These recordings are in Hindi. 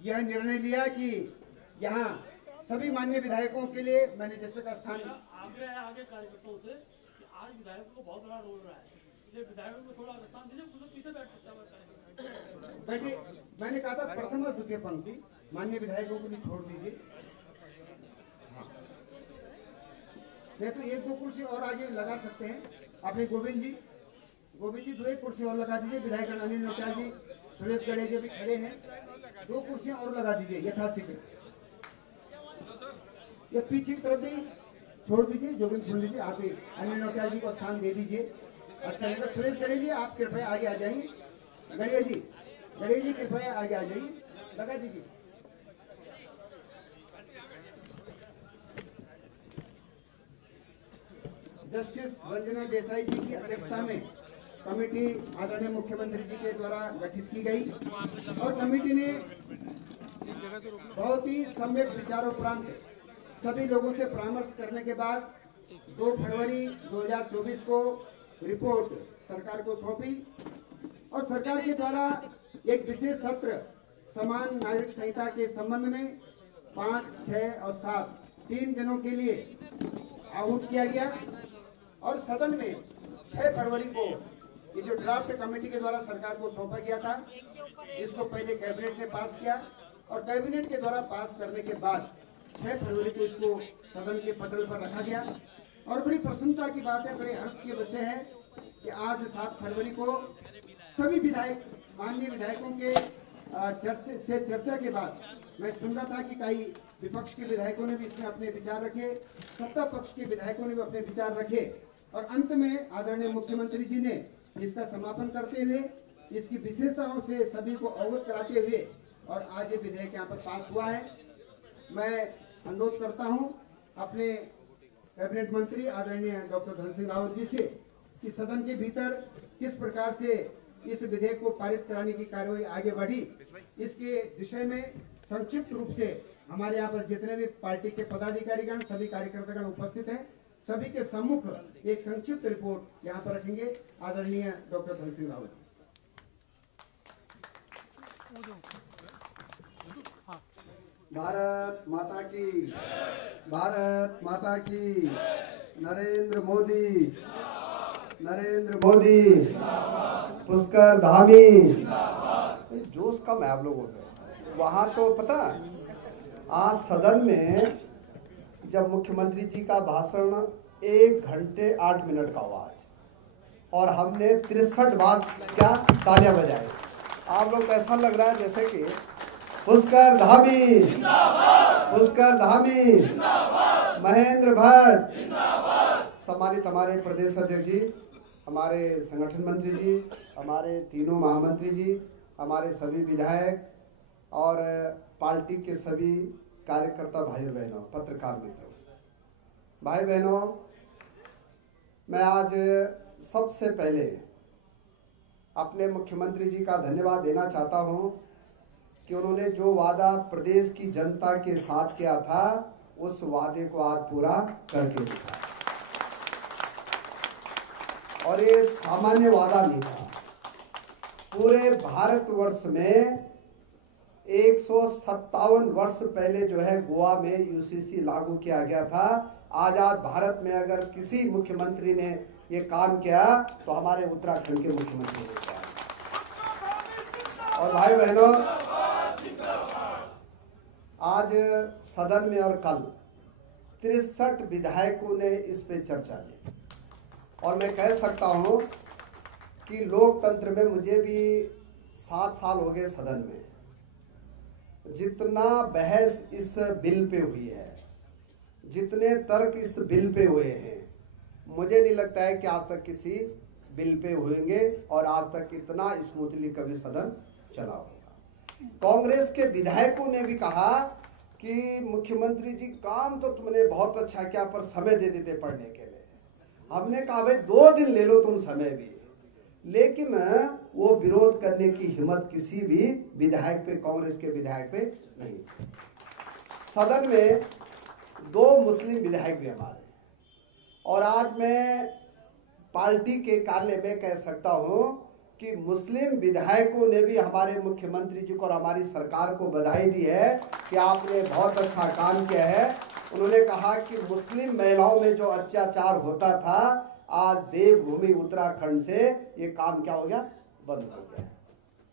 यह निर्णय लिया कि यहाँ सभी माननीय विधायकों के लिए मैनेजर का स्थान आगे कार्यकर्ताओं से कि आज विधायकों को बहुत बड़ा रोल रहा है, इसलिए विधायकों को थोड़ा स्थान दीजिए, पीछे बैठ बैठिए। मैंने कहा था प्रथम और द्वितीय पंक्ति माननीय विधायकों को भी छोड़ दीजिए। नहीं तो एक दो कुर्सी और आगे लगा सकते हैं। अपने गोविंद जी दो एक कुर्सी और लगा दीजिए। विधायक अनिल नौटियाल जी, सुरेश गड़े जी भी खड़े हैं, दो कुर्सियां और लगा दीजिए यथाशीघ्र। ये पीछे की तरफ भी छोड़ दीजिए। गोविंद सुन लीजिए, आप अनिल नौटियाल जी को स्थान दे दीजिए। अच्छा लगेगा। सुरेश गड़े जी आप कृपया आगे आ जाइए। गड़े जी कृपया आगे आ जाइए, लगा दीजिए। जस्टिस रंजना देसाई जी की अध्यक्षता में कमेटी आदरणीय मुख्यमंत्री जी के द्वारा गठित की गई और कमेटी ने बहुत ही सम्यक विचारोपरांत सभी लोगों से परामर्श करने के बाद 2 फरवरी 2024 को रिपोर्ट सरकार को सौंपी और सरकार के द्वारा एक विशेष सत्र समान नागरिक संहिता के संबंध में 5, 6 और 7 3 दिनों के लिए आहूत किया गया और सदन में 6 फरवरी को ये जो ड्राफ्ट कमेटी के द्वारा सरकार को सौंपा गया था, इसको पहले कैबिनेट ने पास किया और कैबिनेट के द्वारा पास करने के बाद 6 फरवरी को इसको सदन के पटल पर रखा गया। और बड़ी प्रसन्नता की बात है, बड़े हर्ष की विषय है कि आज 7 फरवरी को सभी विधायक माननीय विधायकों के चर्चा के बाद मैं सुन रहा था कि कई विपक्ष के विधायकों ने भी इसमें अपने विचार रखे, सत्ता पक्ष के विधायकों ने भी अपने विचार रखे और अंत में आदरणीय मुख्यमंत्री जी ने इसका समापन करते हुए इसकी विशेषताओं से सभी को अवगत कराते हुए और आज ये विधेयक यहाँ पर पास हुआ है। मैं अनुरोध करता हूँ अपने कैबिनेट मंत्री आदरणीय डॉक्टर धन सिंह रावत जी से कि सदन के भीतर किस प्रकार से इस विधेयक को पारित कराने की कार्यवाही आगे बढ़ी, इसके विषय में संक्षिप्त रूप से हमारे यहाँ पर जितने भी पार्टी के पदाधिकारीगण सभी कार्यकर्तागण उपस्थित हैं, सभी के सम्मुख एक संक्षिप्त रिपोर्ट यहाँ पर रखेंगे आदरणीय डॉक्टर धन सिंह रावत। भारत माता की, भारत माता की। नरेंद्र मोदी पुष्कर धामी। जोश कम है आप लोगों में। वहाँ तो पता आज सदन में जब मुख्यमंत्री जी का भाषण 1 घंटे 8 मिनट का हुआ और हमने 63 बार क्या तालियां बजाई। आप लोग को ऐसा लग रहा है जैसे कि पुष्कर धामी, महेंद्र भट्ट, सम्मानित हमारे प्रदेश अध्यक्ष जी, हमारे संगठन मंत्री जी, हमारे तीनों महामंत्री जी, हमारे सभी विधायक और पार्टी के सभी कार्यकर्ता भाई बहनों, पत्रकार मित्रों, भाई बहनों, मैं आज सबसे पहले अपने मुख्यमंत्री जी का धन्यवाद देना चाहता हूं कि उन्होंने जो वादा प्रदेश की जनता के साथ किया था उस वादे को आज पूरा करके दिखाया। और ये सामान्य वादा नहीं था। पूरे भारतवर्ष में 157 वर्ष पहले जो है गोवा में यूसीसी लागू किया गया था। आजाद भारत में अगर किसी मुख्यमंत्री ने ये काम किया तो हमारे उत्तराखंड के मुख्यमंत्री ने किया। और भाई बहनों, आज सदन में और कल 63 विधायकों ने इस पे चर्चा की और मैं कह सकता हूं कि लोकतंत्र में मुझे भी 7 साल हो गए सदन में। जितना बहस इस बिल पे हुई है, जितने तर्क इस बिल पे हुए हैं, मुझे नहीं लगता है कि आज तक किसी बिल पे होंगे और आज तक इतना स्मूथली कभी सदन चला होगा। कांग्रेस के विधायकों ने भी कहा कि मुख्यमंत्री जी काम तो तुमने बहुत अच्छा किया पर समय दे देते पढ़ने के लिए। हमने कहा भाई 2 दिन ले लो तुम समय भी, लेकिन वो विरोध करने की हिम्मत किसी भी विधायक पे, कांग्रेस के विधायक पे नहीं। सदन में 2 मुस्लिम विधायक भी हमारे, और आज मैं पार्टी के कार्यालय में कह सकता हूं कि मुस्लिम विधायकों ने भी हमारे मुख्यमंत्री जी को और हमारी सरकार को बधाई दी है कि आपने बहुत अच्छा काम किया है। उन्होंने कहा कि मुस्लिम महिलाओं में जो अत्याचार होता था, आज देवभूमि उत्तराखंड से ये काम क्या हो गया, बंद हो गया।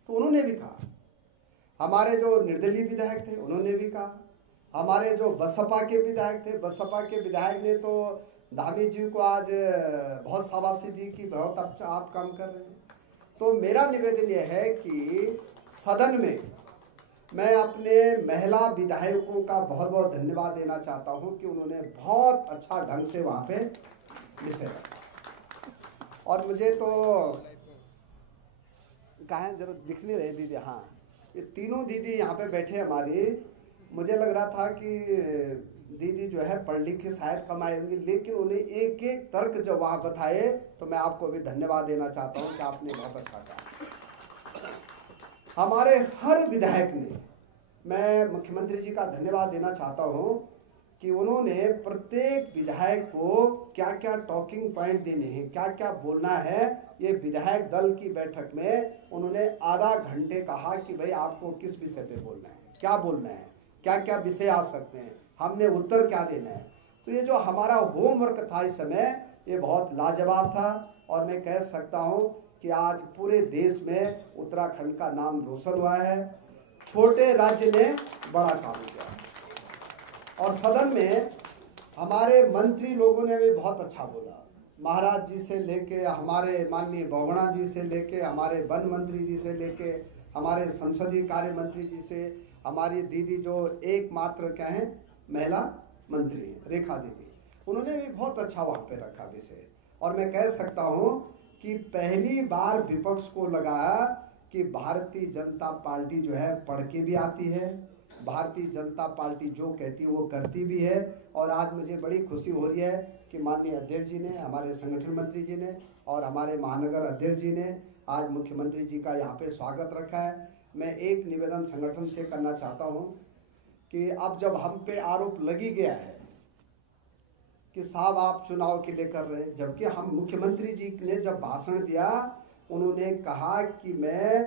तो उन्होंने भी कहा, हमारे जो निर्दलीय विधायक थे उन्होंने भी कहा, हमारे जो बसपा के विधायक थे, बसपा के विधायक ने तो धामी जी को आज बहुत शाबाशी दी कि बहुत अच्छा आप काम कर रहे हैं। तो मेरा निवेदन यह है कि सदन में मैं अपने महिला विधायकों का बहुत बहुत धन्यवाद देना चाहता हूं कि उन्होंने बहुत अच्छा ढंग से वहां पे विषय रखा। और मुझे तो कहा जरूर दिख नहीं रहे दीदी, हाँ ये तीनों दीदी यहाँ पे बैठे हमारी, मुझे लग रहा था कि दीदी जो है पढ़ लिख के शायद कम आए होंगी, लेकिन उन्हें एक एक तर्क जब वहाँ बताए तो मैं आपको भी धन्यवाद देना चाहता हूँ कि आपने बहुत अच्छा कहा। हमारे हर विधायक ने, मैं मुख्यमंत्री जी का धन्यवाद देना चाहता हूँ कि उन्होंने प्रत्येक विधायक को क्या क्या टॉकिंग पॉइंट देने हैं, क्या क्या बोलना है, ये विधायक दल की बैठक में उन्होंने आधा घंटे कहा कि भाई आपको किस विषय पे बोलना है, क्या बोलना है, क्या क्या विषय आ सकते हैं, हमने उत्तर क्या देना है। तो ये जो हमारा होमवर्क था इस समय, ये बहुत लाजवाब था। और मैं कह सकता हूँ कि आज पूरे देश में उत्तराखंड का नाम रोशन हुआ है। छोटे राज्य ने बड़ा काम किया। और सदन में हमारे मंत्री लोगों ने भी बहुत अच्छा बोला, महाराज जी से लेके हमारे माननीय बहुगुणा जी से लेके हमारे वन मंत्री जी से लेके हमारे संसदीय कार्य मंत्री जी से हमारी दीदी जो एकमात्र क्या है महिला मंत्री है रेखा दीदी, उन्होंने भी बहुत अच्छा वहां पे रखा विषय। और मैं कह सकता हूं कि पहली बार विपक्ष को लगा कि भारतीय जनता पार्टी जो है पढ़ के भी आती है, भारतीय जनता पार्टी जो कहती है वो करती भी है। और आज मुझे बड़ी खुशी हो रही है कि माननीय अध्यक्ष जी ने, हमारे संगठन मंत्री जी ने और हमारे महानगर अध्यक्ष जी ने आज मुख्यमंत्री जी का यहाँ पे स्वागत रखा है। मैं एक निवेदन संगठन से करना चाहता हूँ कि अब जब हम पे आरोप लगी गया है कि साहब आप चुनाव के लिए कर रहे हैं, जबकि हम मुख्यमंत्री जी ने जब भाषण दिया उन्होंने कहा कि मैं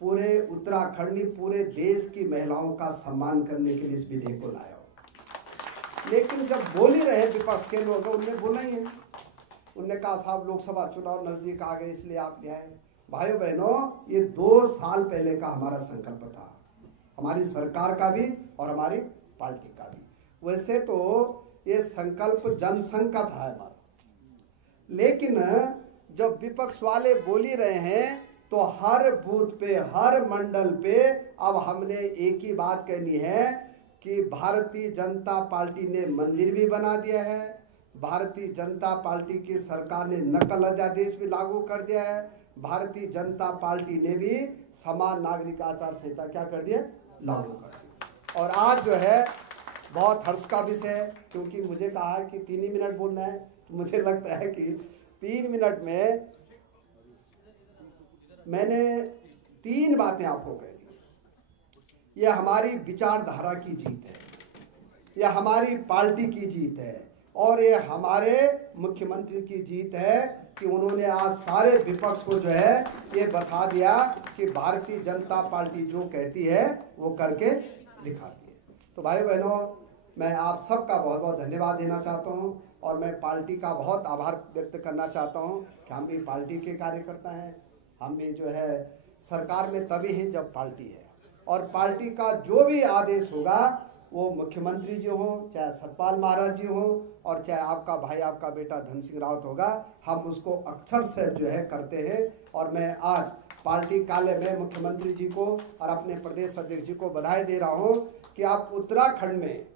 पूरे उत्तराखंड, पूरे देश की महिलाओं का सम्मान करने के लिए इस विधेयक को लाया हूं। लेकिन जब बोल ही रहे विपक्ष के लोग, उन्होंने बोला ही है, उन्होंने कहा साहब लोकसभा चुनाव नजदीक आ गए इसलिए आप ले आए। भाइयों बहनों, ये 2 साल पहले का हमारा संकल्प था, हमारी सरकार का भी और हमारी पार्टी का भी। वैसे तो ये संकल्प जनसंघ का था हमारा, लेकिन जब विपक्ष वाले बोल ही रहे हैं तो हर बूथ पे, हर मंडल पे अब हमने एक ही बात कहनी है कि भारतीय जनता पार्टी ने मंदिर भी बना दिया है, भारतीय जनता पार्टी की सरकार ने नकल अध्यादेश भी लागू कर दिया है, भारतीय जनता पार्टी ने भी समान नागरिक आचार संहिता क्या कर दिया, लागू कर दिया। और आज जो है बहुत हर्ष का विषय है, क्योंकि मुझे कहा है कि 3 ही मिनट बोलना है, तो मुझे लगता है कि 3 मिनट में मैंने 3 बातें आपको कह दी। यह हमारी विचारधारा की जीत है, यह हमारी पार्टी की जीत है और ये हमारे मुख्यमंत्री की जीत है कि उन्होंने आज सारे विपक्ष को जो है ये बता दिया कि भारतीय जनता पार्टी जो कहती है वो करके दिखाती है। तो भाई बहनों, मैं आप सबका बहुत बहुत धन्यवाद देना चाहता हूं और मैं पार्टी का बहुत आभार व्यक्त करना चाहता हूं कि हम भी पार्टी के कार्यकर्ता हैं, हम भी जो है सरकार में तभी हैं जब पार्टी है, और पार्टी का जो भी आदेश होगा वो मुख्यमंत्री जी हो, चाहे सतपाल महाराज जी हो और चाहे आपका भाई, आपका बेटा धन सिंह रावत होगा, हम उसको अक्षर से जो है करते हैं। और मैं आज पार्टी कार्यालय में मुख्यमंत्री जी को और अपने प्रदेश अध्यक्ष जी को बधाई दे रहा हूं कि आप उत्तराखंड में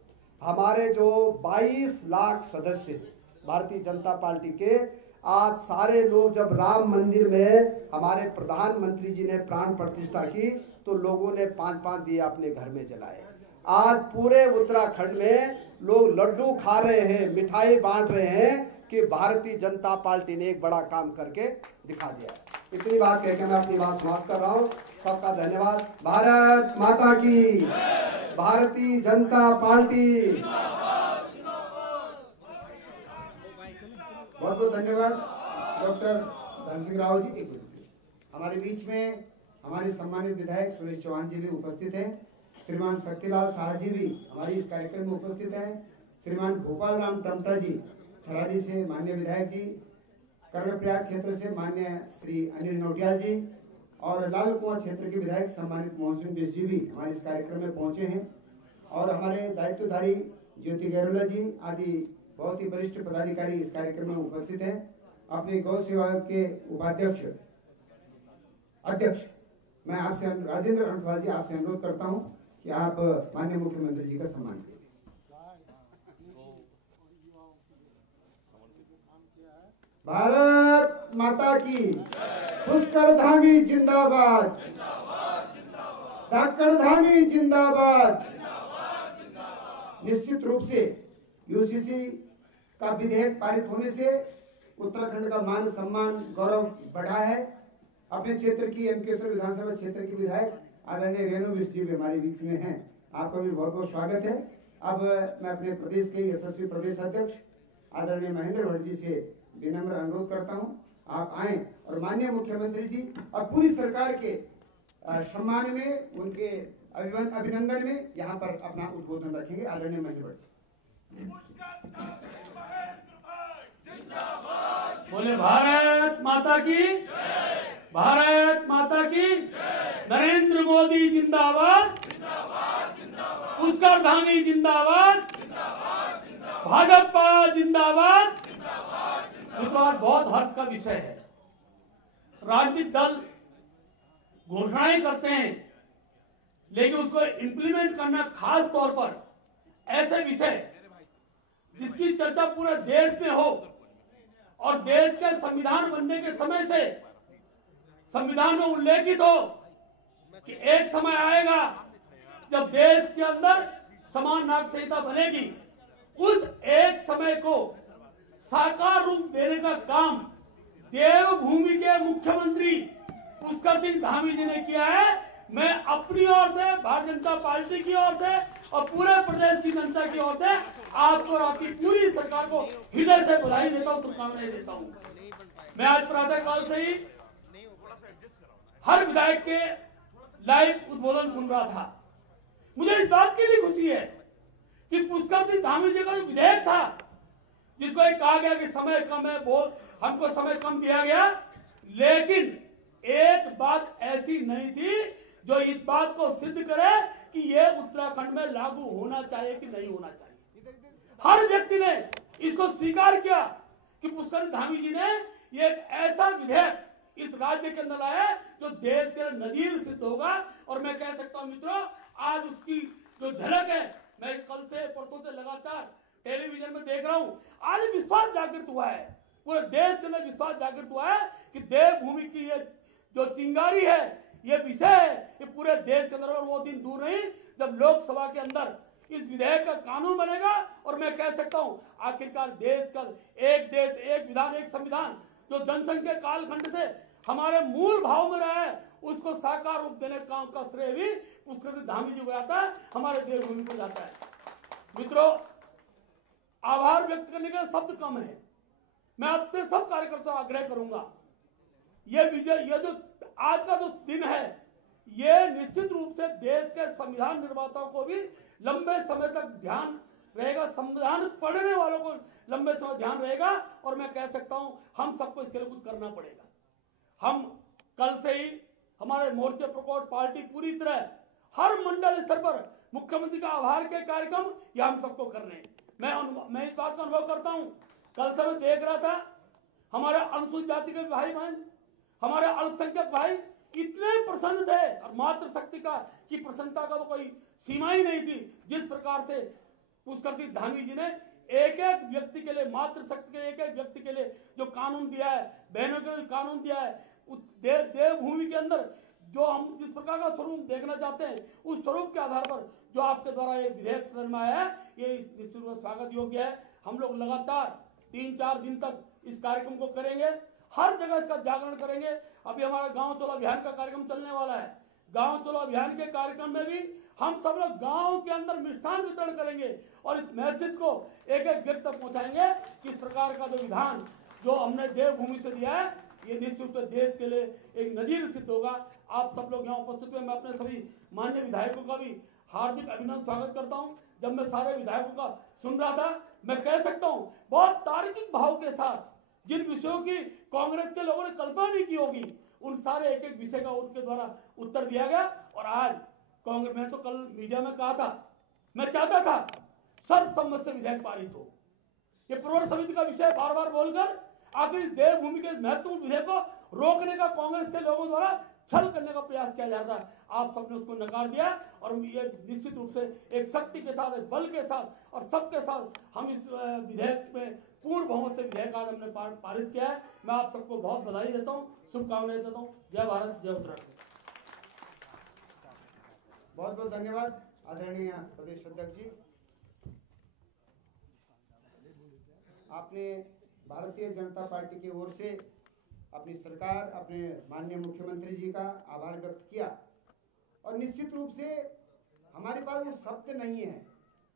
हमारे जो 22 लाख सदस्य भारतीय जनता पार्टी के, आज सारे लोग जब राम मंदिर में हमारे प्रधानमंत्री जी ने प्राण प्रतिष्ठा की तो लोगों ने 5-5 दिए अपने घर में जलाए। आज पूरे उत्तराखंड में लोग लड्डू खा रहे हैं, मिठाई बांट रहे हैं कि भारतीय जनता पार्टी ने एक बड़ा काम करके दिखा दिया। इतनी बात कहकर मैं अपनी बात समाप्त कर रहा हूँ। सबका धन्यवाद। भारत माता की, भारतीय जनता पार्टी। बहुत बहुत धन्यवाद डॉक्टर धन सिंह रावत जी। हमारे बीच में हमारे सम्मानित विधायक सुरेश चौहान जी भी उपस्थित हैं। श्रीमान शक्तिलाल शाह जी भी हमारे इस कार्यक्रम में उपस्थित हैं। श्रीमान भोपाल राम टमटा जी थराली से माननीय विधायक जी, कर्णप्रयाग क्षेत्र से माननीय श्री अनिल नोटियाल जी और लाल कुआं क्षेत्र के विधायक सम्मानित मोहन सिंह बिष्ट जी भी हमारे इस कार्यक्रम में पहुंचे हैं। और हमारे दायित्वधारी ज्योति गैरोला जी आदि बहुत ही वरिष्ठ पदाधिकारी इस कार्यक्रम में उपस्थित हैं। अपने गौ सेवा के अध्यक्ष मैं आपसे राजेंद्र रणथवाल जी आपसे अनुरोध करता हूं कि आप माननीय मुख्यमंत्री जी का सम्मान करें। भारत माता की, पुष्कर धामी जिंदाबाद, धाकड़ धामी जिंदाबाद। निश्चित रूप से यूसीसी का विधेयक पारित होने से उत्तराखंड का मान सम्मान गौरव बढ़ा है। अपने क्षेत्र की एमकेश्वर विधानसभा क्षेत्र के विधायक आदरणीय रेणु बिष्ट जी भी हमारे बीच में हैं। आपका भी बहुत बहुत स्वागत है। अब मैं अपने प्रदेश के यशस्वी प्रदेश अध्यक्ष आदरणीय महेंद्र भट्ट जी से विनम्र अनुरोध करता हूं, आप आए और माननीय मुख्यमंत्री जी और पूरी सरकार के सम्मान में, उनके अभिनंदन में यहाँ पर अपना उद्बोधन रखेंगे। आदरणीय महेंद्र भट्ट जी। बोले भारत माता की, भारत माता की। नरेंद्र मोदी जिंदाबाद, पुष्कर धामी जिंदाबाद, भाजपा जिंदाबाद। आज बहुत हर्ष का विषय है। राजनीतिक दल घोषणाएं करते हैं, लेकिन उसको इंप्लीमेंट करना, खास तौर पर ऐसे विषय जिसकी चर्चा पूरे देश में हो और देश के संविधान बनने के समय से संविधान में उल्लेखित हो कि एक समय आएगा जब देश के अंदर समान नागरिक संहिता बनेगी। उस एक समय को साकार रूप देने का काम देवभूमि के मुख्यमंत्री पुष्कर सिंह धामी जी ने किया है। मैं अपनी ओर से, भारतीय जनता पार्टी की ओर से और पूरे प्रदेश की जनता की ओर से आपको और आपकी पूरी सरकार को हृदय से बधाई देता हूं, शुभकामनाएं देता हूं। मैं आज प्रातः काल से ही हर विधायक के लाइव उद्बोधन सुन रहा था। मुझे इस बात की भी खुशी है कि पुष्कर सिंह धामी जी का जो विधेयक था, जिसको एक कहा गया कि समय कम है, हमको समय कम दिया गया, लेकिन एक बात ऐसी नहीं थी जो इस बात को सिद्ध करे कि यह उत्तराखंड में लागू होना चाहिए कि नहीं होना चाहिए। हर व्यक्ति ने इसको स्वीकार किया कि पुष्कर धामी जी ने ये एक ऐसा विधेयक इस राज्य के अंदर लाया जो देश के नजीर सिद्ध होगा। और मैं कह सकता हूं मित्रों, आज उसकी जो झलक है, मैं कल से परसों से लगातार टेलीविजन में देख रहा हूं। आज विश्वास जागृत हुआ है, पूरे देश के अंदर विश्वास जागृत हुआ है कि देवभूमि की ये जो चिंगारी है, ये विषय है, ये पूरे देश के अंदर। और वो दिन दूर नहीं जब लोकसभा के अंदर इस विधेयक का कानून बनेगा। और मैं कह सकता हूं आखिरकार देश का एक देश एक विधान एक संविधान जो जनसंघ के कालखंड से हमारे मूल भाव में रहा है, उसको साकार रूप देने का श्रेय भी पुष्कर सिंह धामी जी को जाता है, हमारे देवभूमि को जाता है। मित्रों, आभार व्यक्त करने का शब्द कम है। मैं आपसे सब कार्यकर्ताओं से आग्रह करूंगा, ये विजय, ये जो आज का जो दिन है, ये निश्चित रूप से देश के संविधान निर्माताओं को भी लंबे समय तक ध्यान रहेगा, संविधान पढ़ने वालों को लंबे समय ध्यान रहेगा। और मैं कह सकता हूं हम सबको इसके लिए कुछ करना पड़ेगा। हम कल से ही हमारे मोर्चे प्रकोष्ठ पार्टी पूरी तरह हर मंडल स्तर पर मुख्यमंत्री का आभार के कार्यक्रम ये हम सबको करने हैं। मैं इस बात का अनुभव करता हूं, कल से मैं देख रहा था हमारे अनुसूचित जाति के भाई बहन, हमारे अल्पसंख्यक भाई इतने प्रसन्न थे और मातृशक्ति की प्रसन्नता का तो कोई सीमा ही नहीं थी। जिस प्रकार से पुष्कर सिंह धामी जी ने एक एक व्यक्ति के लिए, मातृशक्ति के एक एक व्यक्ति के लिए जो कानून दिया है, बहनों के लिए कानून दिया है, देवभूमि के अंदर जो हम जिस प्रकार का स्वरूप देखना चाहते हैं, उस स्वरूप के आधार पर जो आपके द्वारा ये विधेयक सदन में आया है, ये निश्चित रूप से स्वागत योग्य है। हम लोग लगातार 3-4 दिन तक इस कार्यक्रम को करेंगे, हर जगह इसका जागरण करेंगे। अभी हमारा गांव चलो अभियान का कार्यक्रम चलने वाला है। गांव चलो अभियान के कार्यक्रम में भी हम सब लोग गांव के अंदर मिष्ठान वितरण करेंगे और इस मैसेज को एक एक व्यक्ति तक पहुंचाएंगे कि इस प्रकार का जो विधान जो हमने देवभूमि से दिया है, ये निश्चित रूप से देश के लिए एक नजीर सिद्ध होगा। आप सब लोग यहाँ उपस्थित हुए, मैं अपने सभी माननीय विधायकों का भी हार्दिक अभिनंदन स्वागत करता हूँ। जब मैं सारे विधायकों का सुन रहा था, मैं कह सकता हूँ बहुत तार्किक भाव के साथ जिन विषयों की कांग्रेस के लोगों ने कल्पना नहीं की होगी, उन सारे एक एक विषय का उनके द्वारा उत्तर दिया गया। और आज कांग्रेस, मैं तो कल मीडिया में कहा था, मैं चाहता था सर्वसम्मत से विधेयक पारित हो। ये प्रवर समिति का विषय बार बार बोलकर आखिर देवभूमि के महत्वपूर्ण विधेयक को रोकने का कांग्रेस के लोगों द्वारा छल करने का प्रयास किया जा रहा था। आप सबने उसको नकार दिया और ये निश्चित रूप से एक शक्ति के साथ, एक बल के साथ और सबके साथ हम इस विधेयक में पूर्ण बहुमत से विधेयक आज हमने पारित किया है। मैं आप सबको बहुत बधाई देता हूँ, शुभकामनाएं देता हूँ। जय भारत, जय उत्तराखंड। बहुत बहुत धन्यवाद आदरणीय प्रदेश अध्यक्ष जी। आपने भारतीय जनता पार्टी की ओर से अपनी सरकार, अपने माननीय मुख्यमंत्री जी का आभार व्यक्त किया और निश्चित रूप से हमारे पास वो शब्द नहीं है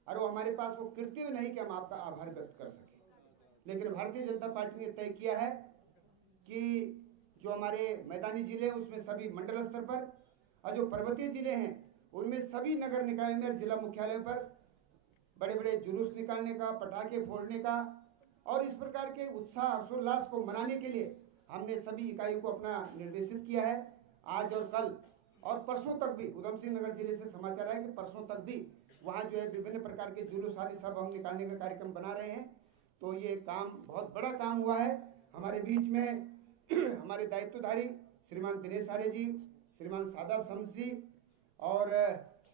और वो हमारे पास वो कृत्य नहीं कि हम आपका आभार व्यक्त कर सकें। लेकिन भारतीय जनता पार्टी ने तय किया है कि जो हमारे मैदानी जिले उसमें सभी मंडल स्तर पर और जो पर्वतीय जिले हैं उनमें सभी नगर निकाय में और जिला मुख्यालयों पर बड़े बड़े जुलूस निकालने का, पटाखे फोड़ने का और इस प्रकार के उत्साह हर्षोल्लास को मनाने के लिए हमने सभी इकाइयों को अपना निर्देशित किया है। आज और कल और परसों तक भी, उधम सिंह नगर जिले से समाचार है कि परसों तक भी वहाँ जो है विभिन्न प्रकार के जुलूस आदि सब हम निकालने का कार्यक्रम बना रहे हैं। तो ये काम बहुत बड़ा काम हुआ है। हमारे बीच में हमारे दायित्वधारी श्रीमान दिनेश आर्य जी, श्रीमान सादाब शम्स जी और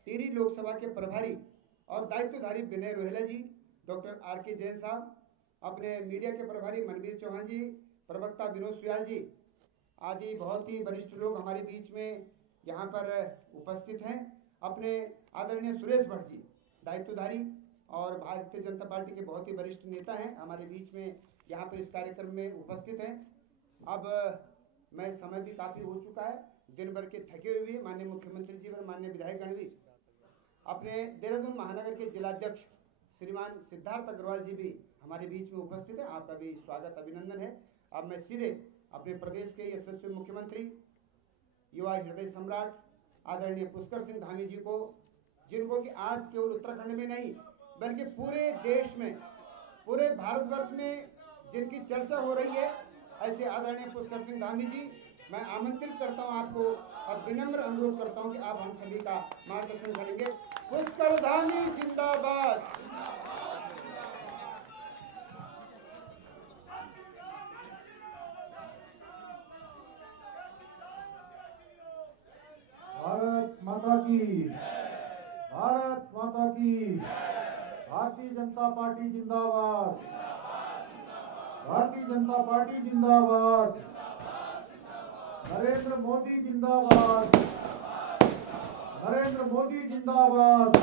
टिहरी लोकसभा के प्रभारी और दायित्वधारी विनय रोहेला जी, डॉक्टर RK जैन साहब, अपने मीडिया के प्रभारी मनवीर चौहान जी, प्रवक्ता विनोद सुयाल जी आदि बहुत ही वरिष्ठ लोग हमारे बीच में यहाँ पर उपस्थित हैं। अपने आदरणीय सुरेश भट्ट जी, दायित्वधारी और भारतीय जनता पार्टी के बहुत ही वरिष्ठ नेता हैं, हमारे बीच में यहाँ पर इस कार्यक्रम में उपस्थित हैं। अब मैं समय भी काफ़ी हो चुका है, दिन भर के थके हुए भी माननीय मुख्यमंत्री जी और माननीय विधायकगण भी, अपने देहरादून महानगर के जिलाध्यक्ष श्रीमान सिद्धार्थ अग्रवाल जी भी हमारे बीच में उपस्थित है। आपका भी स्वागत, अभिनंदन है। अब मैं सीधे अपने प्रदेश के यशस्वी मुख्यमंत्री, युवा हृदय सम्राट आदरणीय पुष्कर सिंह धामी जी को, जिनको कि आज केवल उत्तराखंड में नहीं बल्कि पूरे देश में, पूरे भारतवर्ष में जिनकी चर्चा हो रही है, ऐसे आदरणीय पुष्कर सिंह धामी जी, मैं आमंत्रित करता हूं आपको और विनम्र अनुरोध करता हूं कि आप हम सभी का मार्गदर्शन करेंगे। पुष्कर धामी जिंदाबाद। भारत माता की, भारत माता की। भारतीय जनता पार्टी जिंदाबाद, भारतीय जनता पार्टी जिंदाबाद। नरेंद्र मोदी जिंदाबाद, नरेंद्र मोदी जिंदाबाद।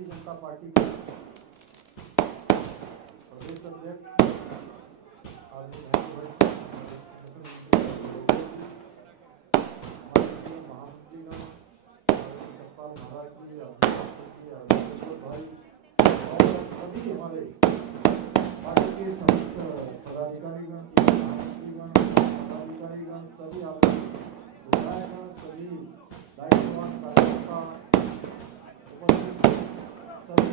भारतीय जनता पार्टी के प्रदेश अध्यक्ष आदरणीय महेंद्र भाई, महामंत्रीगण, सतपाल महाराज जी, भाई और सभी हमारे पार्टी के समस्त पदाधिकारीगण, महामंत्रीगण, पदाधिकारीगण, सभी विधायकगण, सभी दायित्ववान कार्यकर्ता, उपस्थित सभी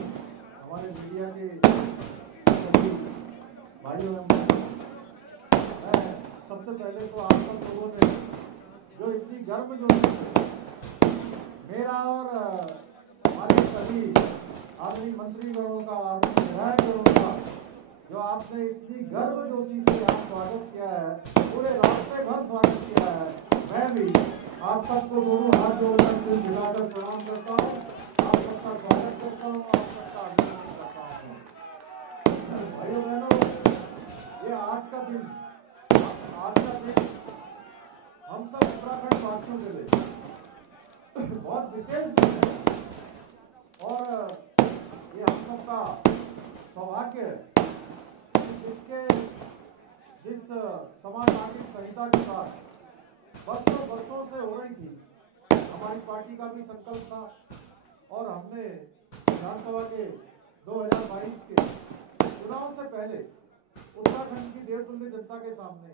हमारे मीडिया के सभी भाइयों एवं बहनों, मैं सबसे पहले तो आप सब लोगों ने जो इतनी गर्म जो मेरा और हमारे सभी आदरणीय मंत्रीगणों का, आदरणीय विधायकगणों का जो आपने इतनी गर्मजोशी से यहाँ स्वागत किया है, पूरे रास्ते भर स्वागत किया है, मैं भी आप सबको दोनों हाथ जोड़कर सिर झुकाकर प्रणाम करता हूँ, आप सबका स्वागत करता हूँ, आप सबका अभिनंदन करता हूँ। भाइयों बहनों, ये आज का दिन हम सब उत्तराखंड वासियों के लिए बहुत विशेष दिन है और ये हम सबका सौभाग्य है जिस समाज संहिता के साथ वर्षों से हो रही थी, हमारी पार्टी का भी संकल्प था और हमने विधानसभा के 2022 के चुनाव से पहले उत्तराखंड की देवतुल्य जनता के सामने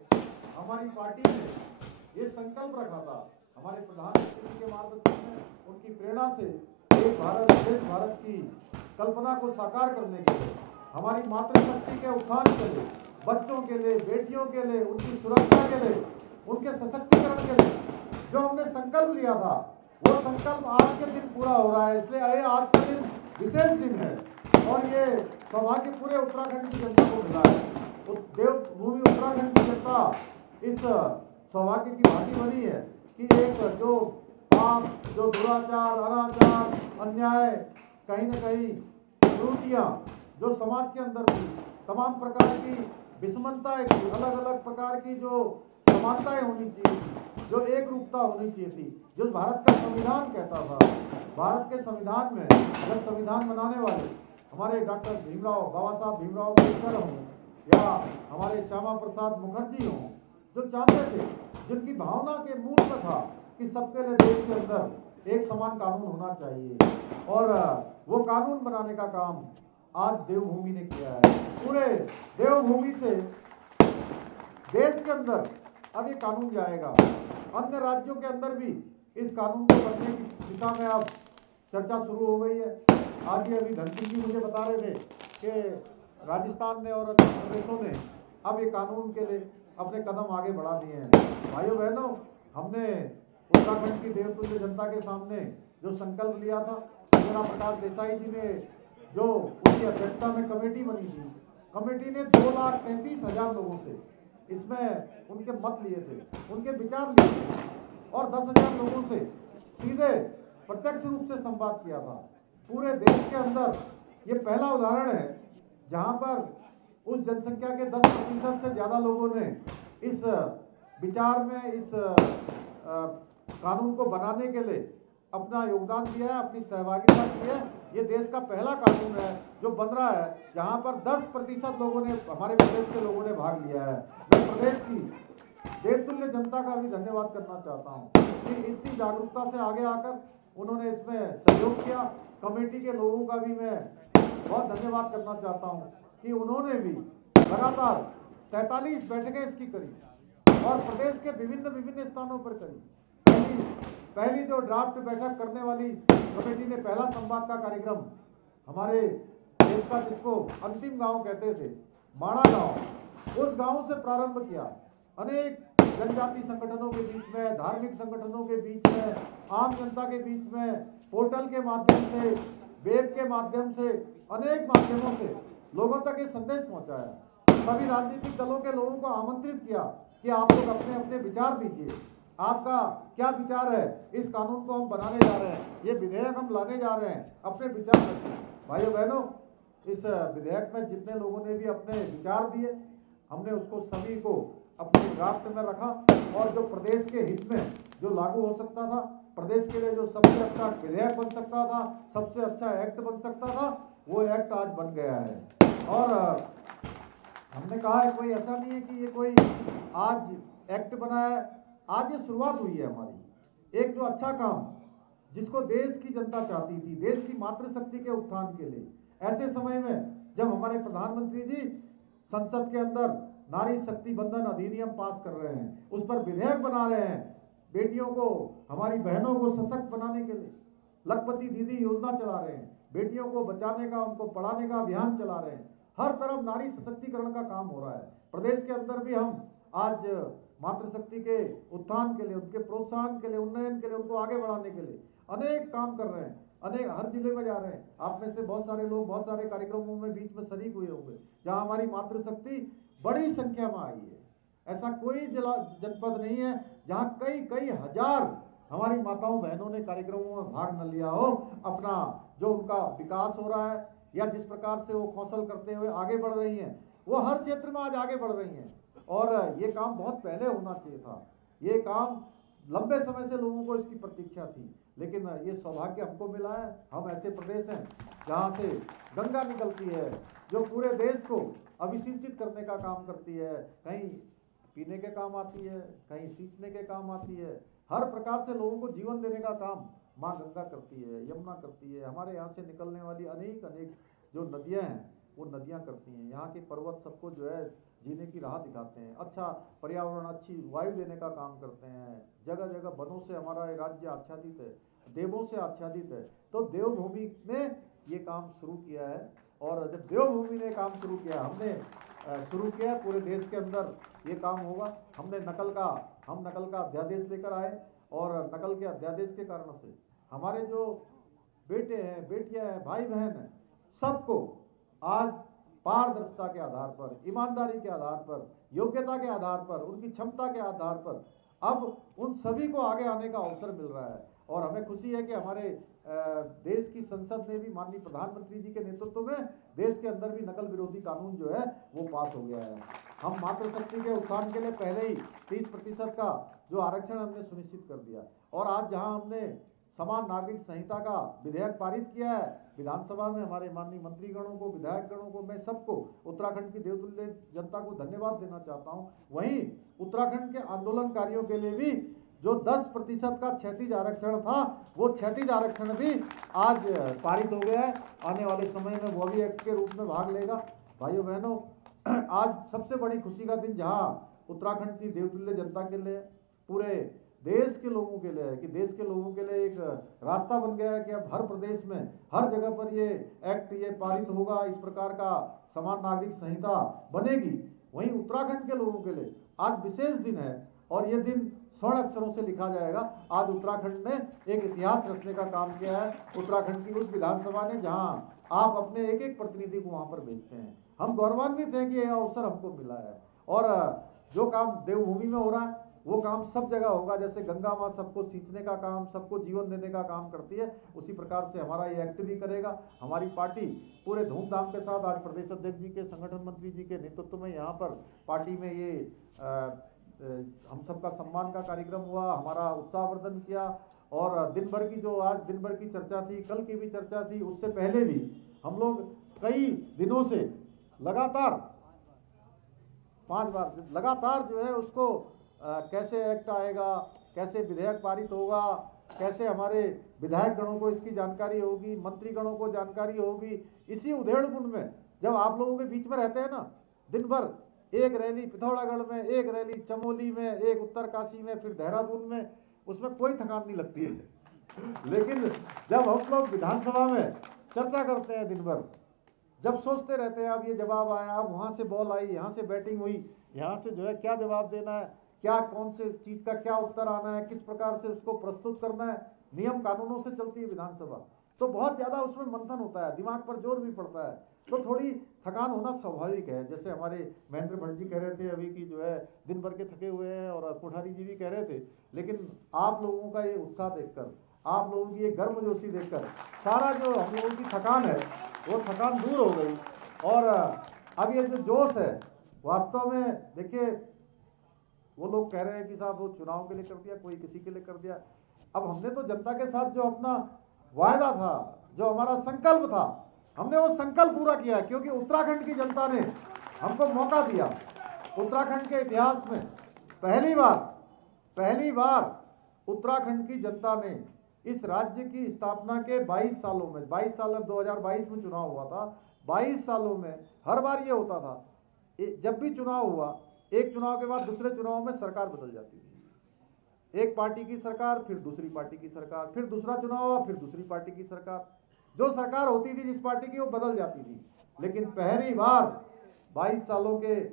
हमारी पार्टी ने ये संकल्प रखा था, हमारे प्रधानमंत्री जी के मार्गदर्शन में, उनकी प्रेरणा से एक भारत श्रेष्ठ भारत की कल्पना को साकार करने के लिए, हमारी मातृशक्ति के उत्थान के लिए, बच्चों के लिए, बेटियों के लिए, उनकी सुरक्षा के लिए, उनके सशक्तिकरण के लिए जो हमने संकल्प लिया था, वो संकल्प आज के दिन पूरा हो रहा है। इसलिए आज का दिन विशेष दिन है और ये सौभाग्य पूरे उत्तराखंड की जनता को मिला है। देवभूमि उत्तराखंड की जनता इस सौभाग्य की भागी बनी है कि एक जो पाप, जो दुराचार, अनाचार, अन्याय, कहीं न कहीं त्रुटियां जो समाज के अंदर थी, तमाम प्रकार की विषमताएं थी, अलग अलग प्रकार की जो समानताएं होनी चाहिए थी, जो एक रूपता होनी चाहिए थी, जो भारत का संविधान कहता था। भारत के संविधान में जब संविधान बनाने वाले हमारे डॉक्टर बाबा साहब भीमराव अम्बेडकर हों या हमारे श्यामा प्रसाद मुखर्जी हों, जो चाहते थे, जिनकी भावना के मूल में था कि सबके लिए देश के अंदर एक समान कानून होना चाहिए और वो कानून बनाने का काम आज देवभूमि ने किया है। पूरे देवभूमि से देश के अंदर अब ये कानून जाएगा, अन्य राज्यों के अंदर भी इस कानून को करने की दिशा में अब चर्चा शुरू हो गई है। आज ही अभी धन सिंह जी मुझे बता रहे थे कि राजस्थान ने और अन्य प्रदेशों ने अब ये कानून के लिए अपने कदम आगे बढ़ा दिए हैं। भाइयों बहनों, हमने उत्तराखंड की देवतुल्य जनता के सामने जो संकल्प लिया था, मेरा प्रकाश देसाई जी ने जो उनकी अध्यक्षता में कमेटी बनी थी, कमेटी ने 2,33,000 लोगों से इसमें उनके मत लिए थे, उनके विचार लिए थे और 10,000 लोगों से सीधे प्रत्यक्ष रूप से संवाद किया था। पूरे देश के अंदर ये पहला उदाहरण है जहां पर उस जनसंख्या के 10% से ज़्यादा लोगों ने इस विचार में, इस कानून को बनाने के लिए अपना योगदान दिया है, अपनी सहभागिता की है। ये देश का पहला कानून है जो बन रहा है जहां पर 10% लोगों ने, हमारे प्रदेश के लोगों ने भाग लिया है। मैं प्रदेश की देवतुल्य जनता का भी धन्यवाद करना चाहता हूँ कि इतनी जागरूकता से आगे आकर उन्होंने इसमें सहयोग किया। कमेटी के लोगों का भी मैं बहुत धन्यवाद करना चाहता हूँ कि उन्होंने भी लगातार 43 बैठकें इसकी करी और प्रदेश के विभिन्न स्थानों पर करी। पहली जो ड्राफ्ट बैठक करने वाली कमेटी ने पहला संवाद का कार्यक्रम हमारे देश का, जिसको अंतिम गांव कहते थे, माणा गांव, उस गांव से प्रारंभ किया। अनेक जनजाति संगठनों के बीच में, धार्मिक संगठनों के बीच में, आम जनता के बीच में, पोर्टल के माध्यम से, वेब के माध्यम से, अनेक माध्यमों से लोगों तक ये संदेश पहुंचाया। सभी राजनीतिक दलों के लोगों को आमंत्रित किया कि आप लोग अपने अपने विचार दीजिए, आपका क्या विचार है, इस कानून को हम बनाने जा रहे हैं, ये विधेयक हम लाने जा रहे हैं, अपने विचार रखिए। भाइयों बहनों, इस विधेयक में जितने लोगों ने भी अपने विचार दिए, हमने उसको सभी को अपने ड्राफ्ट में रखा और जो प्रदेश के हित में जो लागू हो सकता था प्रदेश के लिए जो सबसे अच्छा विधेयक बन सकता था, सबसे अच्छा एक्ट बन सकता था, वो एक्ट आज बन गया है। और हमने कहा है कोई ऐसा नहीं है कि ये कोई आज एक्ट बना है, आज ये शुरुआत हुई है हमारी एक जो अच्छा काम जिसको देश की जनता चाहती थी, देश की मातृशक्ति के उत्थान के लिए। ऐसे समय में जब हमारे प्रधानमंत्री जी संसद के अंदर नारी शक्ति बंधन अधिनियम पास कर रहे हैं, उस पर विधेयक बना रहे हैं, बेटियों को, हमारी बहनों को सशक्त बनाने के लिए लखपति दीदी योजना चला रहे हैं, बेटियों को बचाने का, उनको पढ़ाने का अभियान चला रहे हैं, हर तरफ नारी सशक्तिकरण का काम हो रहा है। प्रदेश के अंदर भी हम आज मातृशक्ति के उत्थान के लिए, उनके प्रोत्साहन के लिए, उन्नयन के लिए, उनको आगे बढ़ाने के लिए अनेक काम कर रहे हैं, अनेक हर जिले में जा रहे हैं। आप में से बहुत सारे लोग बहुत सारे कार्यक्रमों में बीच में शरीक हुए होंगे जहां हमारी मातृशक्ति बड़ी संख्या में आई है। ऐसा कोई जिला जनपद नहीं है जहां कई कई हजार हमारी माताओं बहनों ने कार्यक्रमों में भाग न लिया हो। अपना जो उनका विकास हो रहा है या जिस प्रकार से वो कौशल करते हुए आगे बढ़ रही हैं, वो हर क्षेत्र में आज आगे बढ़ रही हैं। और ये काम बहुत पहले होना चाहिए था, ये काम लंबे समय से लोगों को इसकी प्रतीक्षा थी, लेकिन ये सौभाग्य हमको मिला है। हम ऐसे प्रदेश हैं जहाँ से गंगा निकलती है जो पूरे देश को अभिसिंचित करने का काम करती है, कहीं पीने के काम आती है, कहीं सींचने के काम आती है, हर प्रकार से लोगों को जीवन देने का काम माँ गंगा करती है, यमुना करती है। हमारे यहाँ से निकलने वाली अनेक अनेक जो नदियाँ हैं वो नदियाँ करती हैं। यहाँ के पर्वत सबको जो है जीने की राह दिखाते हैं, अच्छा पर्यावरण, अच्छी वायु देने का काम करते हैं। जगह जगह वनों से हमारा ये राज्य आच्छादित है, देवों से आच्छादित है। तो देवभूमि ने ये काम शुरू किया है, और जब देवभूमि ने काम शुरू किया, हमने शुरू किया, पूरे देश के अंदर ये काम होगा। हम नकल का अध्यादेश लेकर आए, और नकल के अध्यादेश के कारण से हमारे जो बेटे हैं, बेटियां हैं, भाई बहन हैं, सबको आज पारदर्शिता के आधार पर, ईमानदारी के आधार पर, योग्यता के आधार पर, उनकी क्षमता के आधार पर अब उन सभी को आगे आने का अवसर मिल रहा है। और हमें खुशी है कि हमारे देश की संसद ने भी माननीय प्रधानमंत्री जी के नेतृत्व में देश के अंदर भी नकल विरोधी कानून जो है वो पास हो गया है। हम मातृशक्ति के उत्थान के लिए पहले ही 30% का जो आरक्षण हमने सुनिश्चित कर दिया, और आज जहां हमने समान नागरिक संहिता का विधेयक पारित किया है विधानसभा में, हमारे माननीय मंत्रीगणों को, विधायकगणों को, मैं सबको, उत्तराखंड की देवतुल्य जनता को धन्यवाद देना चाहता हूं। वहीं उत्तराखंड के आंदोलनकारियों के लिए भी जो 10% का क्षैतिज आरक्षण था, वो क्षैतिज आरक्षण भी आज पारित हो गया है। आने वाले समय में वो भी एक्ट के रूप में भाग लेगा। भाइयों बहनों, आज सबसे बड़ी खुशी का दिन जहां उत्तराखंड की देवतुल्य जनता के लिए, पूरे देश के लोगों के लिए है कि देश के लोगों के लिए एक रास्ता बन गया है कि अब हर प्रदेश में, हर जगह पर ये एक्ट ये पारित होगा, इस प्रकार का समान नागरिक संहिता बनेगी। वहीं उत्तराखंड के लोगों के लिए आज विशेष दिन है, और ये दिन स्वर्ण अक्षरों से लिखा जाएगा। आज उत्तराखंड ने एक इतिहास रचने का काम किया है। उत्तराखंड की उस विधानसभा ने जहां आप अपने एक एक प्रतिनिधि को वहां पर भेजते हैं, हम गौरवान्वित हैं कि यह अवसर हमको मिला है। और जो काम देवभूमि में हो रहा है वो काम सब जगह होगा। जैसे गंगा माँ सबको सींचने का काम, सबको जीवन देने का काम करती है, उसी प्रकार से हमारा ये एक्ट भी करेगा। हमारी पार्टी पूरे धूमधाम के साथ आज प्रदेश अध्यक्ष जी के, संगठन मंत्री जी के नेतृत्व में यहाँ पर पार्टी में ये हम सबका सम्मान का कार्यक्रम हुआ, हमारा उत्साहवर्धन किया। और दिन भर की जो आज दिन भर की चर्चा थी, कल की भी चर्चा थी, उससे पहले भी हम लोग कई दिनों से लगातार 5 बार लगातार जो है उसको कैसे एक्ट आएगा, कैसे विधेयक पारित होगा, कैसे हमारे विधायक गणों को इसकी जानकारी होगी, मंत्री गणों को जानकारी होगी। इसी उधेड़बुन में जब आप लोगों के बीच में रहते हैं ना, दिन भर एक रैली पिथौरागढ़ में, एक रैली चमोली में, एक उत्तरकाशी में, फिर देहरादून में, उसमें कोई थकान नहीं लगती है। लेकिन जब हम लोग विधानसभा में चर्चा करते हैं दिन भर, जब सोचते रहते हैं अब ये जवाब आया, अब वहाँ से बॉल आई, यहाँ से बैटिंग हुई, यहाँ से जो है क्या जवाब देना है, क्या कौन से चीज़ का क्या उत्तर आना है, किस प्रकार से उसको प्रस्तुत करना है, नियम कानूनों से चलती है विधानसभा, तो बहुत ज़्यादा उसमें मंथन होता है, दिमाग पर जोर भी पड़ता है, तो थोड़ी थकान होना स्वाभाविक है। जैसे हमारे महेंद्र भट्ट जी कह रहे थे अभी कि जो है दिन भर के थके हुए हैं, और कोठारी जी भी कह रहे थे, लेकिन आप लोगों का ये उत्साह देखकर, आप लोगों की ये गर्मजोशी देखकर सारा जो हम लोगों की थकान है वो थकान दूर हो गई। और अब ये जो जोश है वास्तव में, देखिए वो लोग कह रहे हैं कि साहब वो चुनाव के लिए कर दिया, कोई किसी के लिए कर दिया, अब हमने तो जनता के साथ जो अपना वायदा था, जो हमारा संकल्प था, हमने वो संकल्प पूरा किया, क्योंकि उत्तराखंड की जनता ने हमको मौका दिया। उत्तराखंड के इतिहास में पहली बार उत्तराखंड की जनता ने इस राज्य की स्थापना के 22 सालों में, 22 साल, अब 2022 में चुनाव हुआ था, 22 सालों में हर बार ये होता था, जब भी चुनाव हुआ, एक चुनाव के बाद दूसरे चुनाव में सरकार बदल जाती थी। एक पार्टी की सरकार, फिर दूसरी पार्टी की सरकार, फिर दूसरा चुनाव हुआ, फिर दूसरी पार्टी की सरकार। जो सरकार होती थी जिस पार्टी की, वो बदल जाती थी। लेकिन पहली बार 22 सालों के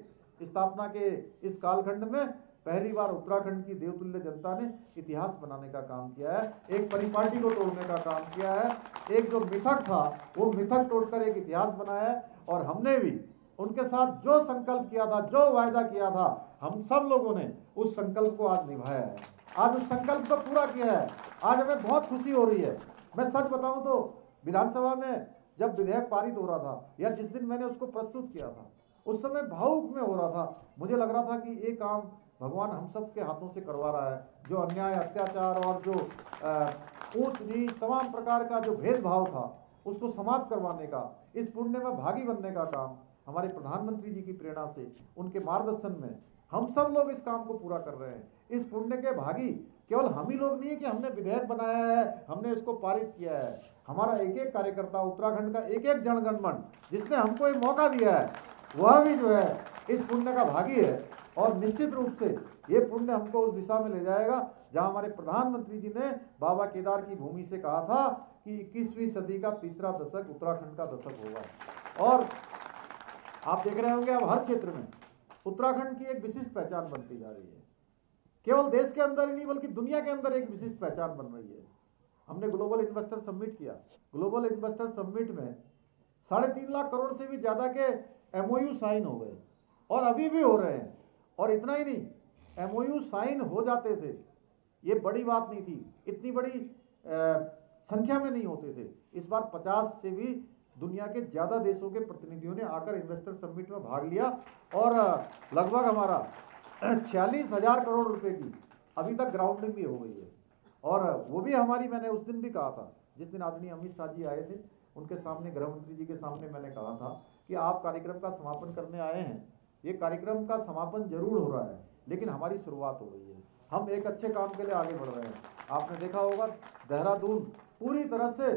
स्थापना के इस कालखंड में पहली बार उत्तराखंड की देवतुल्य जनता ने इतिहास बनाने का काम किया है, एक परिपाटी को तोड़ने का काम किया है। एक जो मिथक था वो मिथक तोड़कर एक इतिहास बनाया है। और हमने भी उनके साथ जो संकल्प किया था, जो वायदा किया था, हम सब लोगों ने उस संकल्प को आज निभाया है, आज उस संकल्प को पूरा किया है। आज हमें बहुत खुशी हो रही है। मैं सच बताऊं तो विधानसभा में जब विधेयक पारित हो रहा था, या जिस दिन मैंने उसको प्रस्तुत किया था, उस समय भावुक में हो रहा था। मुझे लग रहा था कि ये काम भगवान हम सब के हाथों से करवा रहा है। जो अन्याय, अत्याचार और जो ऊंच नीच तमाम प्रकार का जो भेदभाव था, उसको समाप्त करवाने का, इस पुण्य में भागी बनने का काम हमारे प्रधानमंत्री जी की प्रेरणा से, उनके मार्गदर्शन में हम सब लोग इस काम को पूरा कर रहे हैं। इस पुण्य के भागी केवल हम ही लोग नहीं है कि हमने विधेयक बनाया है, हमने इसको पारित किया है। हमारा एक एक कार्यकर्ता, उत्तराखंड का एक एक जनगणमन जिसने हमको ये मौका दिया है, वह भी जो है इस पुण्य का भागी है। और निश्चित रूप से ये पुण्य हमको उस दिशा में ले जाएगा जहां हमारे प्रधानमंत्री जी ने बाबा केदार की भूमि से कहा था कि 21वीं सदी का तीसरा दशक उत्तराखंड का दशक होगा। और आप देख रहे होंगे अब हर क्षेत्र में उत्तराखंड की एक विशिष्ट पहचान बनती जा रही है। केवल देश के अंदर ही नहीं बल्कि दुनिया के अंदर एक विशिष्ट पहचान बन रही है। हमने ग्लोबल इन्वेस्टर समिट किया। ग्लोबल इन्वेस्टर समिट में 3.5 लाख करोड़ से भी ज्यादा के MOU साइन हो गए, और अभी भी हो रहे हैं। और इतना ही नहीं, MOU साइन हो जाते थे, ये बड़ी बात नहीं थी, इतनी बड़ी संख्या में नहीं होते थे। इस बार 50 से भी दुनिया के ज़्यादा देशों के प्रतिनिधियों ने आकर इन्वेस्टर समिट में भाग लिया, और लगभग हमारा 46,000 करोड़ रुपए की अभी तक ग्राउंडिंग भी हो गई है। और वो भी हमारी, मैंने उस दिन भी कहा था, जिस दिन आदरणीय अमित शाह जी आए थे, उनके सामने, गृह मंत्री जी के सामने मैंने कहा था कि आप कार्यक्रम का समापन करने आए हैं, ये कार्यक्रम का समापन जरूर हो रहा है, लेकिन हमारी शुरुआत हो रही है। हम एक अच्छे काम के लिए आगे बढ़ रहे हैं। आपने देखा होगा देहरादून पूरी तरह से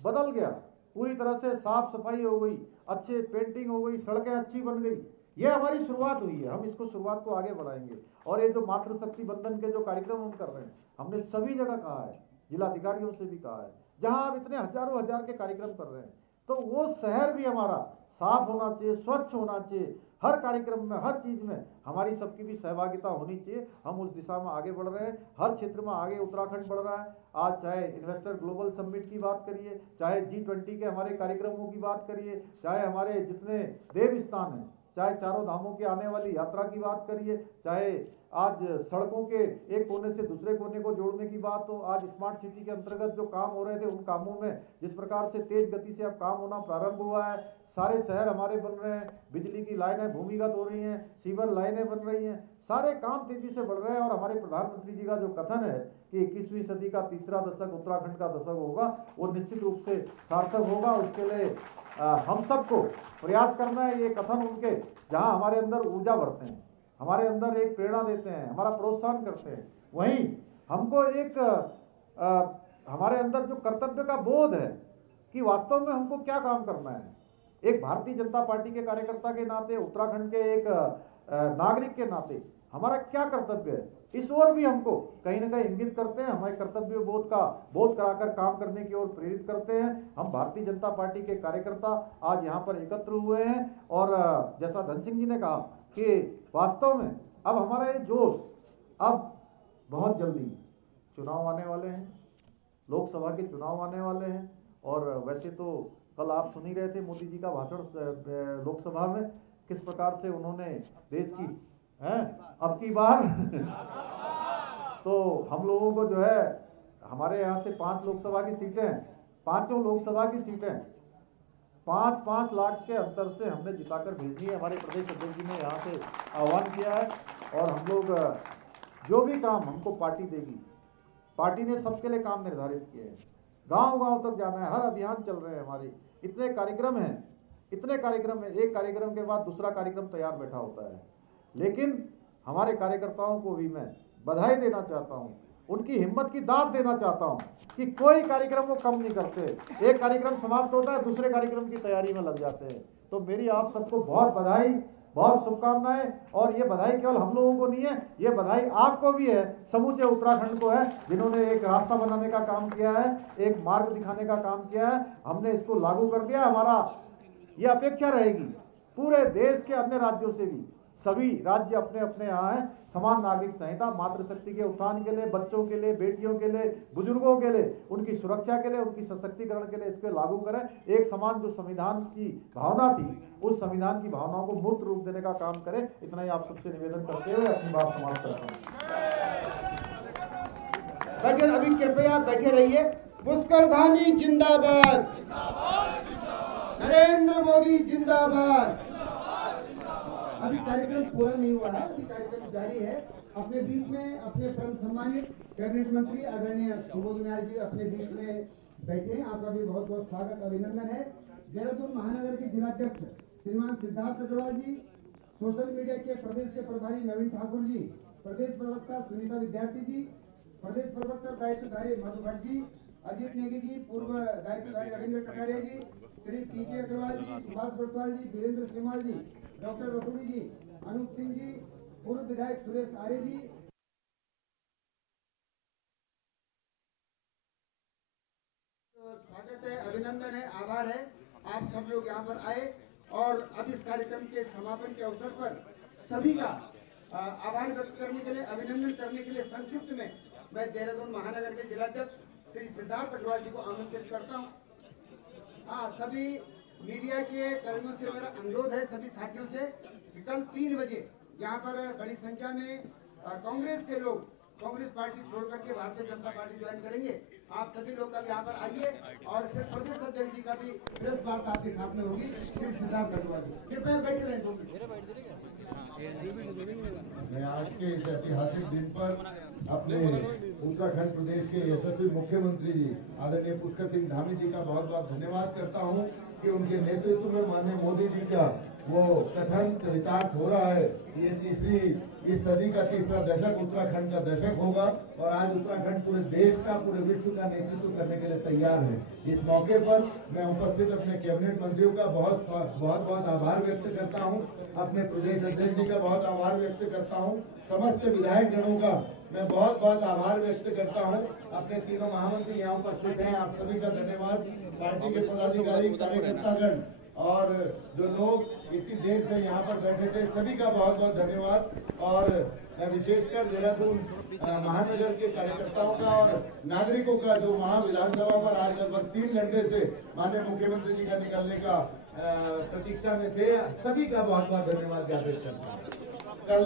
बदल गया, पूरी तरह से साफ सफाई हो गई, अच्छे पेंटिंग हो गई, सड़कें अच्छी बन गई। ये हमारी शुरुआत हुई है, हम इसको शुरुआत को आगे बढ़ाएंगे। और ये जो मातृशक्ति बंधन के जो कार्यक्रम हम कर रहे हैं, हमने सभी जगह कहा है, जिलाधिकारियों से भी कहा है, जहां आप इतने हजारों हजार के कार्यक्रम कर रहे हैं, तो वो शहर भी हमारा साफ होना चाहिए, स्वच्छ होना चाहिए। हर कार्यक्रम में, हर चीज में हमारी सबकी भी सहभागिता होनी चाहिए। हम उस दिशा में आगे बढ़ रहे हैं। हर क्षेत्र में आगे उत्तराखंड बढ़ रहा है। आज चाहे इन्वेस्टर ग्लोबल समिट की बात करिए, चाहे G20 के हमारे कार्यक्रमों की बात करिए, चाहे हमारे जितने देव स्थान हैं, चाहे चारों धामों की आने वाली यात्रा की बात करिए, चाहे आज सड़कों के एक कोने से दूसरे कोने को जोड़ने की बात हो, आज स्मार्ट सिटी के अंतर्गत जो काम हो रहे थे, उन कामों में जिस प्रकार से तेज गति से अब काम होना प्रारंभ हुआ है, सारे शहर हमारे बन रहे हैं, बिजली की लाइनें भूमिगत हो रही हैं, सीवर लाइनें बन रही हैं, सारे काम तेजी से बढ़ रहे हैं। और हमारे प्रधानमंत्री जी का जो कथन है कि 21वीं सदी का तीसरा दशक उत्तराखंड का दशक होगा, वो निश्चित रूप से सार्थक होगा। उसके लिए हम सबको प्रयास करना है। ये कथन उनके जहाँ हमारे अंदर ऊर्जा भरते हैं, हमारे अंदर एक प्रेरणा देते हैं, हमारा प्रोत्साहन करते हैं, वहीं हमको एक हमारे अंदर जो कर्तव्य का बोध है कि वास्तव में हमको क्या काम करना है, एक भारतीय जनता पार्टी के कार्यकर्ता के नाते, उत्तराखंड के एक नागरिक के नाते हमारा क्या कर्तव्य है, इस ओर भी हमको कहीं ना कहीं इंगित करते हैं, हमारे कर्तव्य बोध का बोध कराकर काम करने की ओर प्रेरित करते हैं। हम भारतीय जनता पार्टी के कार्यकर्ता आज यहाँ पर एकत्र हुए हैं। और जैसा धन सिंह जी ने कहा कि वास्तव में अब हमारा ये जोश, अब बहुत जल्दी चुनाव आने वाले हैं, लोकसभा के चुनाव आने वाले हैं। और वैसे तो कल आप सुन ही रहे थे मोदी जी का भाषण लोकसभा में, किस प्रकार से उन्होंने देश की अब की बार तो हम लोगों को जो है, हमारे यहाँ से 5 लोकसभा की सीटें, पांचों लोकसभा की सीटें 5-5 लाख के अंतर से हमने जिताकर भेजनी है। हमारे प्रदेश अध्यक्ष जी ने यहाँ से आह्वान किया है। और हम लोग जो भी काम हमको पार्टी देगी पार्टी ने सबके लिए काम निर्धारित किए हैं। गांव-गांव तक जाना है, हर अभियान चल रहे हैं हमारे, इतने कार्यक्रम हैं, इतने कार्यक्रम हैं, एक कार्यक्रम के बाद दूसरा कार्यक्रम तैयार बैठा होता है। लेकिन हमारे कार्यकर्ताओं को भी मैं बधाई देना चाहता हूं, उनकी हिम्मत की दाद देना चाहता हूं कि कोई कार्यक्रम वो कम नहीं करते। एक कार्यक्रम समाप्त होता है, दूसरे कार्यक्रम की तैयारी में लग जाते हैं। तो मेरी आप सबको बहुत बधाई, बहुत शुभकामनाएं। और ये बधाई केवल हम लोगों को नहीं है, ये बधाई आपको भी है, समूचे उत्तराखंड को है, जिन्होंने एक रास्ता बनाने का काम किया है, एक मार्ग दिखाने का काम किया है। हमने इसको लागू कर दिया। हमारा ये अपेक्षा रहेगी पूरे देश के अन्य राज्यों से भी, सभी राज्य अपने अपने यहाँ हैं, समान नागरिक संहिता मातृशक्ति के उत्थान के लिए, बच्चों के लिए, बेटियों के लिए, बुजुर्गों के लिए, उनकी सुरक्षा के लिए, उनकी सशक्तिकरण के लिए इसको लागू करें। एक समान जो संविधान की भावना थी, उस संविधान की भावनाओं को मूर्त रूप देने का काम करें। इतना ही आप सबसे निवेदन करते हुए अपनी बात समाप्त करता हूँ। बैठे, अभी कृपया बैठे रहिए। पुष्कर धामी जिंदाबाद, नरेंद्र मोदी जिंदाबाद। अभी कार्यक्रम पूरा नहीं हुआ है, अभी कार्यक्रम जारी है। अपने बीच में अपने परम सम्मानित कैबिनेट मंत्री आदरणीय सुबोध उनियाल जी अपने बीच में बैठे हैं। आपका भी बहुत बहुत स्वागत, अभिनंदन है। देहरादून महानगर के जिलाध्यक्ष श्रीमान सिद्धार्थ अग्रवाल जी, सोशल मीडिया के प्रदेश के प्रभारी नवीन ठाकुर जी, प्रदेश प्रवक्ता सुनीता विद्यार्थी जी, प्रदेश प्रवक्ता दायित्वधारी मधु भट्ट जी, अजीत नेगी जी, पूर्व दायित्वधारी रविंद्र कटारिया जी, श्री पीके अग्रवाल जी, सुभाष बटवाल जी, वीरेंद्र सिमाल जी, डॉक्टर रतुड़ी जी, अनूप सिंह जी, पूर्व विधायक सुरेश आर्य जी। स्वागत है, अभिनंदन है, आभार है, आप सब लोग यहाँ पर आए। और अब इस कार्यक्रम के समापन के अवसर पर सभी का आभार व्यक्त करने के लिए, अभिनंदन करने के लिए संक्षिप्त में मैं देहरादून महानगर के जिलाध्यक्ष श्री सिद्धार्थ अग्रवाल जी को आमंत्रित करता हूँ। हाँ, सभी मीडिया के कर्मियों से मेरा अनुरोध है, सभी साथियों से, कि कल 3 बजे यहाँ पर बड़ी संख्या में कांग्रेस के लोग कांग्रेस पार्टी छोड़ करके भारतीय जनता पार्टी ज्वाइन करेंगे। आप सभी लोग कल यहाँ पर आइए और फिर प्रदेश अध्यक्ष जी का भी प्रेस वार्ता आपके साथ में होगी। श्री सिद्धार्थ अग्रवाल जी कृपया बैठे रहें। मैं आज के इस ऐतिहासिक दिन पर अपने उत्तराखंड प्रदेश के यशस्वी मुख्यमंत्री जी आदरणीय पुष्कर सिंह धामी जी का बहुत बहुत धन्यवाद करता हूं कि उनके नेतृत्व में माननीय मोदी जी का वो कथन चरितार्थ हो रहा है। ये इस सदी का तीसरा दशक उत्तराखंड का दशक होगा और आज उत्तराखंड पूरे देश का, पूरे विश्व का नेतृत्व करने के लिए तैयार है। इस मौके पर मैं उपस्थित अपने कैबिनेट मंत्रियों का बहुत बहुत आभार व्यक्त करता हूं, अपने प्रदेश अध्यक्ष जी का बहुत आभार व्यक्त करता हूं, समस्त विधायक जनों का मैं बहुत बहुत आभार व्यक्त करता हूं। अपने तीनों महामंत्री यहाँ उपस्थित हैं, आप सभी का धन्यवाद। पार्टी के पदाधिकारी, कार्यकर्तागण और जो लोग इतनी देर से यहाँ पर बैठे थे, सभी का बहुत बहुत धन्यवाद। और मैं विशेषकर देहरादून महानगर के कार्यकर्ताओं का और नागरिकों का जो वहाँ विधानसभा पर आज लगभग 3 घंटे से माननीय मुख्यमंत्री जी का निकलने का प्रतीक्षा में थे, सभी का बहुत बहुत धन्यवाद ज्ञापित करता हूँ। कल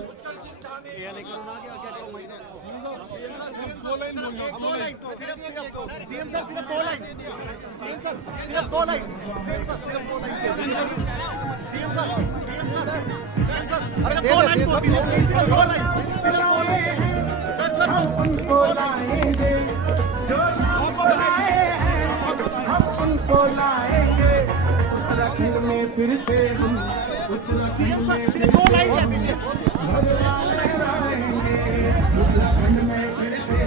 उत्तराखंड में फिर से हम उत्तराखंड में फिर से उत्तराखंड में फिर से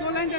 दो लाइन